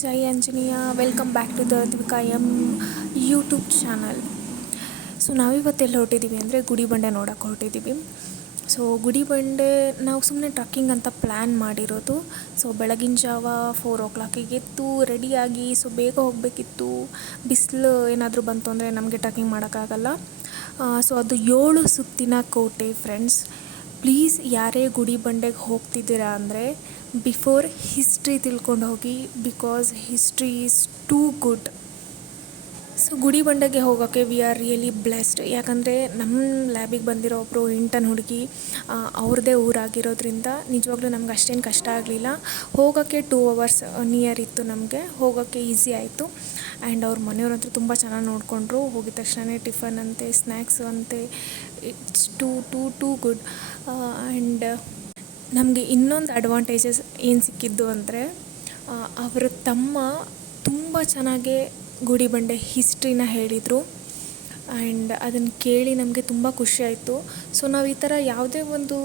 Jai Anjaneya. Welcome back to the Dwika YouTube channel. So ನಾವಿವತ್ತೆಲ್ಲ ಹೊರಟಿದ್ದೀವಿ ಅಂದರೆ ಗುಡಿಬಂಡೆ ನೋಡೋಕೆ ಹೊರಟಿದ್ದೀವಿ. ಸೊ ಗುಡಿಬಂಡೆ ನಾವು ಸುಮ್ಮನೆ ಟ್ರಕ್ಕಿಂಗ್ ಅಂತ ಪ್ಲ್ಯಾನ್ ಮಾಡಿರೋದು. ಸೊ ಬೆಳಗಿನ ಜಾವ 4 o'clock ಎದ್ದು ರೆಡಿಯಾಗಿ ಸೊ ಬೇಗ ಹೋಗಬೇಕಿತ್ತು. ಬಿಸಿಲು ಏನಾದರೂ ಬಂತು ಅಂದರೆ ನಮಗೆ ಟ್ರಕ್ಕಿಂಗ್ ಮಾಡೋಕ್ಕಾಗಲ್ಲ. ಸೊ ಅದು 7 ಸುತ್ತಿನ ಕೋಟೆ ಫ್ರೆಂಡ್ಸ್. ಪ್ಲೀಸ್ ಯಾರೇ ಗುಡಿಬಂಡೆಗೆ ಹೋಗ್ತಿದ್ದೀರಾ ಅಂದರೆ ಬಿಫೋರ್ ಹಿಸ್ಟ್ರಿ ತಿಳ್ಕೊಂಡು ಹೋಗಿ, because history is too good. So ಗುಡಿಬಂಡೆಗೆ ಹೋಗೋಕ್ಕೆ ವಿ ಆರ್ ರಿಯಲಿ ಬ್ಲೆಸ್ಡ್. ಯಾಕಂದರೆ ನಮ್ಮ ಲ್ಯಾಬಿಗೆ ಬಂದಿರೋ ಒಬ್ಬರು ಇಂಟರ್ನ್ ಹುಡುಗಿ, ಅವ್ರದ್ದೇ ಊರಾಗಿರೋದ್ರಿಂದ ನಿಜವಾಗ್ಲೂ ನಮ್ಗೆ ಅಷ್ಟೇನು ಕಷ್ಟ ಆಗಲಿಲ್ಲ. ಹೋಗೋಕ್ಕೆ 2 hours ನಿಯರ್ ಇತ್ತು, ನಮಗೆ ಹೋಗೋಕ್ಕೆ ಈಸಿ ಆಯಿತು. ಆ್ಯಂಡ್ ಅವ್ರ ಮನೆಯವ್ರಂತೂ ತುಂಬ ಚೆನ್ನಾಗಿ ನೋಡಿಕೊಂಡ್ರು. ಹೋಗಿದ ತಕ್ಷಣ ಟಿಫನ್ ಅಂತೆ, ಸ್ನ್ಯಾಕ್ಸು ಅಂತೆ, ಇಟ್ಸ್ ಟೂ ಗುಡ್. ಆ್ಯಂಡ್ ನಮಗೆ ಇನ್ನೊಂದು ಅಡ್ವಾಂಟೇಜಸ್ ಏನು ಸಿಕ್ಕಿದ್ದು ಅಂದರೆ ಅವರ ತಮ್ಮ ತುಂಬ ಚೆನ್ನಾಗೇ ಗುಡಿಬಂಡೆ ಹಿಸ್ಟ್ರಿನ ಹೇಳಿದರು. ಆ್ಯಂಡ್ ಅದನ್ನು ಕೇಳಿ ನಮಗೆ ತುಂಬ ಖುಷಿಯಾಯಿತು. ಸೊ ನಾವು ಈ ಥರ ಯಾವುದೇ ಒಂದು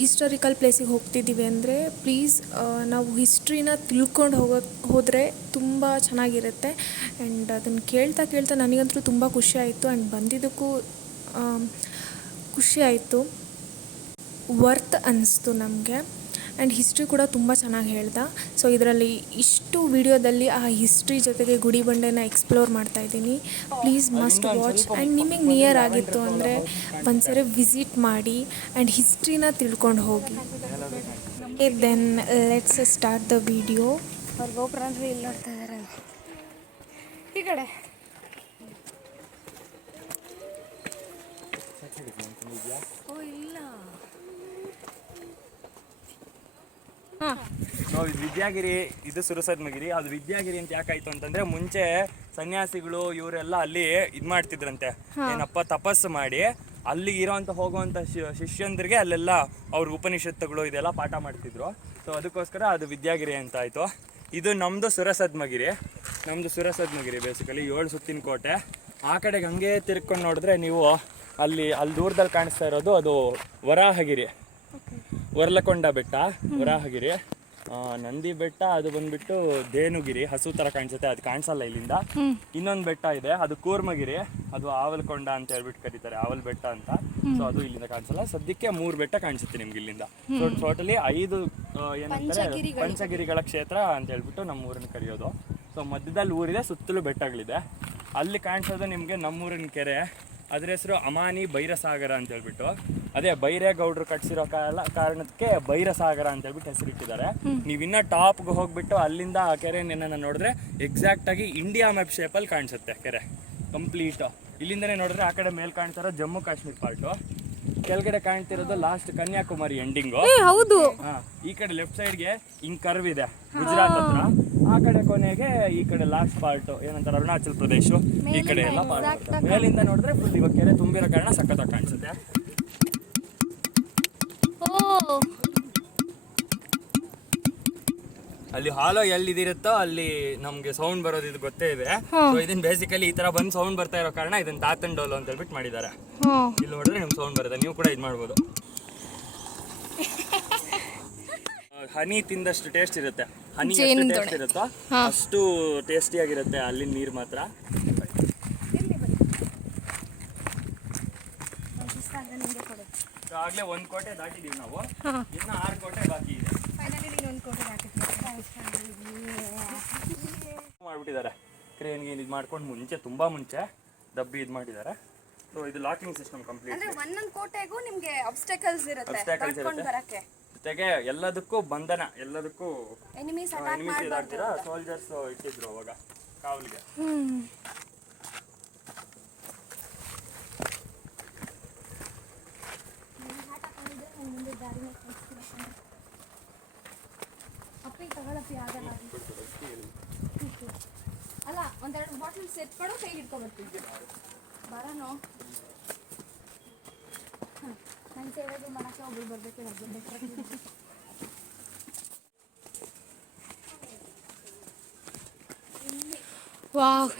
ಹಿಸ್ಟಾರಿಕಲ್ ಪ್ಲೇಸಿಗೆ ಹೋಗ್ತಿದ್ದೀವಿ ಅಂದರೆ ಪ್ಲೀಸ್ ನಾವು ಹಿಸ್ಟ್ರಿನ ತಿಳ್ಕೊಂಡು ಹೋದರೆ ತುಂಬ ಚೆನ್ನಾಗಿರುತ್ತೆ. ಆ್ಯಂಡ್ ಅದನ್ನು ಕೇಳ್ತಾ ನನಗಂತೂ ತುಂಬ ಖುಷಿಯಾಯಿತು. ಆ್ಯಂಡ್ ಬಂದಿದ್ದಕ್ಕೂ ಖುಷಿಯಾಯಿತು, ವರ್ತ್ ಅನ್ನಿಸ್ತು ನಮಗೆ. ಆ್ಯಂಡ್ ಹಿಸ್ಟ್ರಿ ಕೂಡ ತುಂಬ ಚೆನ್ನಾಗಿ ಹೇಳ್ದೆ. ಸೊ ಇದರಲ್ಲಿ ಇಷ್ಟು ವಿಡಿಯೋದಲ್ಲಿ ಆ ಹಿಸ್ಟ್ರಿ ಜೊತೆಗೆ ಗುಡಿಬಂಡೆನ ಎಕ್ಸ್ಪ್ಲೋರ್ ಮಾಡ್ತಾಯಿದ್ದೀನಿ. Please must watch. ಆ್ಯಂಡ್ ನಿಮಗೆ ನಿಯರ್ ಆಗಿತ್ತು ಅಂದರೆ ಒಂದ್ಸರಿ ವಿಸಿಟ್ ಮಾಡಿ ಆ್ಯಂಡ್ ಹಿಸ್ಟ್ರಿನ ತಿಳ್ಕೊಂಡು ಹೋಗಿ. Then let's start the video. ಅವ್ರ ಗೋಪುರ ಅಂದರೆ ಇಲ್ಲಿ ನೋಡ್ತಾ ಇದ್ದಾರೆ ಈ ಕಡೆ. ಓ ಇಲ್ಲ, ನಾವು ಇದು ವಿದ್ಯಾಗಿರಿ, ಇದು ಸುರಸದ್ಮಗಿರಿ. ಅದು ವಿದ್ಯಾಗಿರಿ ಅಂತ ಯಾಕಾಯ್ತು ಅಂತಂದ್ರೆ ಮುಂಚೆ ಸನ್ಯಾಸಿಗಳು ಇವರೆಲ್ಲ ಅಲ್ಲಿ ಇದು ಮಾಡ್ತಿದ್ರಂತೆ, ಏನಪ್ಪ ತಪಸ್ಸು ಮಾಡಿ ಅಲ್ಲಿಗೆ ಇರೋಂಥ ಹೋಗುವಂಥ ಶಿಷ್ಯಂದ್ರಿಗೆ ಅಲ್ಲೆಲ್ಲ ಅವ್ರ ಉಪನಿಷತ್ತುಗಳು ಇದೆಲ್ಲ ಪಾಠ ಮಾಡ್ತಿದ್ರು. ಸೊ ಅದಕ್ಕೋಸ್ಕರ ಅದು ವಿದ್ಯಾಗಿರಿ ಅಂತ ಆಯಿತು. ಇದು ನಮ್ಮದು ಸುರಸದ್ಮಗಿರಿ. ಬೇಸಿಕಲಿ 7 ಸುತ್ತಿನ ಕೋಟೆ. ಆ ಕಡೆಗೆ ಹಂಗೆ ತಿರ್ಕೊಂಡು ನೋಡಿದ್ರೆ ನೀವು ಅಲ್ಲಿ ದೂರದಲ್ಲಿ ಕಾಣಿಸ್ತಾ ಇರೋದು ಅದು ವರಾಹಗಿರಿ, ವರ್ಲಕೊಂಡ ಬೆಟ್ಟ, ವರಾಹಗಿರಿ. ನಂದಿ ಬೆಟ್ಟ ಅದು ಬಂದ್ಬಿಟ್ಟು ಧೇನುಗಿರಿ, ಹಸು ಥರ ಕಾಣಿಸುತ್ತೆ, ಅದು ಕಾಣಿಸಲ್ಲ ಇಲ್ಲಿಂದ. ಇನ್ನೊಂದು ಬೆಟ್ಟ ಇದೆ, ಅದು ಕೂರ್ಮಗಿರಿ, ಅದು ಆವಲ್ಕೊಂಡ ಅಂತ ಹೇಳ್ಬಿಟ್ಟು ಕರೀತಾರೆ, ಆವಲ್ ಬೆಟ್ಟ ಅಂತ. ಸೊ ಅದು ಇಲ್ಲಿಂದ ಕಾಣಿಸಲ್ಲ. ಸದ್ಯಕ್ಕೆ 3 ಬೆಟ್ಟ ಕಾಣಿಸುತ್ತೆ ನಿಮ್ಗೆ ಇಲ್ಲಿಂದ. ಸೊ ಟೋಟಲಿ 5 ಏನಂತಾರೆ ಪಂಚಗಿರಿಗಳ ಕ್ಷೇತ್ರ ಅಂತ ಹೇಳ್ಬಿಟ್ಟು ನಮ್ಮ ಊರನ್ನ ಕರೆಯೋದು. ಸೊ ಮಧ್ಯದಲ್ಲಿ ಊರಿದೆ, ಸುತ್ತಲೂ ಬೆಟ್ಟಗಳಿದೆ. ಅಲ್ಲಿ ಕಾಣಿಸೋದು ನಿಮಗೆ ನಮ್ಮೂರಿನ ಕೆರೆ, ಅದ್ರ ಹೆಸರು ಅಮಾನಿ ಬೈರಸಾಗರ ಅಂತ ಹೇಳ್ಬಿಟ್ಟು. ಅದೇ ಬೈರೇಗೌಡರು ಕಟ್ಸಿರೋ ಕಾರಣಕ್ಕೆ ಬೈರಸಾಗರ ಅಂತ ಹೇಳ್ಬಿಟ್ಟು ಹೆಸರಿಟ್ಟಿದ್ದಾರೆ. ನೀವಿನ್ನ ಟಾಪ್ಗೆ ಹೋಗ್ಬಿಟ್ಟು ಅಲ್ಲಿಂದ ಆ ಕೆರೆನ ನೋಡಿದ್ರೆ ಎಕ್ಸಾಕ್ಟ್ ಆಗಿ ಇಂಡಿಯಾ ಮ್ಯಾಪ್ ಶೇಪಲ್ಲಿ ಕಾಣಿಸುತ್ತೆ ಕೆರೆ ಕಂಪ್ಲೀಟ್. ಇಲ್ಲಿಂದನೇ ನೋಡಿದ್ರೆ ಆ ಕಡೆ ಮೇಲೆ ಕಾಣ್ತಾರೋ ಜಮ್ಮು ಕಾಶ್ಮೀರ್ ಪಾರ್ಟು, ಕೆಳಗಡೆ ಕಾಣ್ತಿರೋದು ಲಾಸ್ಟ್ ಕನ್ಯಾಕುಮಾರಿ ಎಂಡಿಂಗು. ಹೌದು. ಈ ಕಡೆ ಲೆಫ್ಟ್ ಸೈಡ್ಗೆ ಹಿಂಗ್ ಕರ್ವ್ ಇದೆ ಗುಜರಾತ್ ಹತ್ರ, ಆ ಕಡೆ ಕೊನೆಗೆ ಈ ಕಡೆ ಲಾಸ್ಟ್ ಪಾರ್ಟ್ ಏನಂತಾರೆ ಅರುಣಾಚಲ್ ಪ್ರದೇಶ, ಈ ಕಡೆ ಎಲ್ಲ ಪಾರ್ಟ್. ಮೇಲಿಂದ ನೋಡಿದ್ರೆ ಫುಲ್ ಇವಾಗ ಕೆರೆ ತುಂಬಿರೋ ಕಾರಣ ಸಖತ್ತಾಗಿ ಕಾಣಿಸುತ್ತೆ. ಅಲ್ಲಿ ಹಾಲೋ ಎಲ್ಲಿದಿರುತ್ತೋ ಅಲ್ಲಿ ನಮ್ಗೆ ಸೌಂಡ್ ಬರೋದು ಇದು ಗೊತ್ತೇ ಇದೆ. ಸೊ ಇದನ್ನ ಬೇಸಿಕಲಿ ಈ ತರ ಬಂದ್ ಸೌಂಡ್ ಬರ್ತಾ ಇರೋ ಕಾರಣ ಇದನ್ನ ತಾತನ್ ಡೋಲು ಅಂತ ಹೇಳ್ಬಿಟ್ಟು ಮಾಡಿದ್ದಾರೆ. ಇಲ್ಲಿ ನೋಡಿದ್ರೆ ನಿಮ್ಗೆ ಸೌಂಡ್ ಬರುತ್ತೆ, ನೀವು ಕೂಡ ಇದು ಮಾಡ್ಬೋದು. ಹನಿ ತಿಂದಷ್ಟು ಟೇಸ್ಟ್ ಇರುತ್ತೆ, ಹನಿ ಎಷ್ಟು ಟೇಸ್ಟ್ ಇರುತ್ತೋ ಅಷ್ಟು ಟೇಸ್ಟಿಯಾಗಿರುತ್ತೆ ಅಲ್ಲಿ ನೀರು ಮಾತ್ರ. ಆಗ್ಲೇ 1 ಕೋಟೆ ದಾಟಿದೀವಿ ನಾವು, ಇನ್ನು 6 ಕೋಟೆ ಬಾಕಿ ಇದೆ. ಮಾಡ್ಬಿಟ್ಟಿದ್ದಾರೆ ಕ್ರೇನ್ಗೆ ಇದು ಮಾಡ್ಕೊಂಡು ಮುಂಚೆ, ತುಂಬಾ ಮುಂಚೆ ದಬ್ಬಿ ಇದು ಮಾಡಿದ್ದಾರೆ. ಸೊ ಇದು ಲಾಕಿಂಗ್ ಸಿಸ್ಟಮ್ ಕಂಪ್ಲೀಟ್. ಅಂದ್ರೆ ಒಂದೊಂದು ಕೋಟೆಗೂ ನಿಮಗೆ ಆಬ್ಸ್ಟಕಲ್ಸ್ ಇರುತ್ತೆ. ಜೊತೆಗೆ ಎಲ್ಲದಕ್ಕೂ ಬಂಧನ, ಎಲ್ಲದಕ್ಕೂ ಎನಿಮೀಸ್ ಇದಾಗ್ತೀರಾ. ಸೋಲ್ಜರ್ಸ್ ಇಟ್ಟಿದ್ರು ಅವಾಗ ಕಾವಲಿಗೆ. ಅಲ್ಲ ಒಂದೆರಡು ಬಾಟಲ್ ಸೆಟ್ ಕೊಡು, ಕೈ ಹಿಡ್ಕೊಬರ್ತೀನಿ ಬರೋನು. ನನ್ನ ಸೇವೆಗೆ ಮಾಡೋಕ್ಕೆ ಒಬ್ರು ಬರಬೇಕು. ವಾವ್,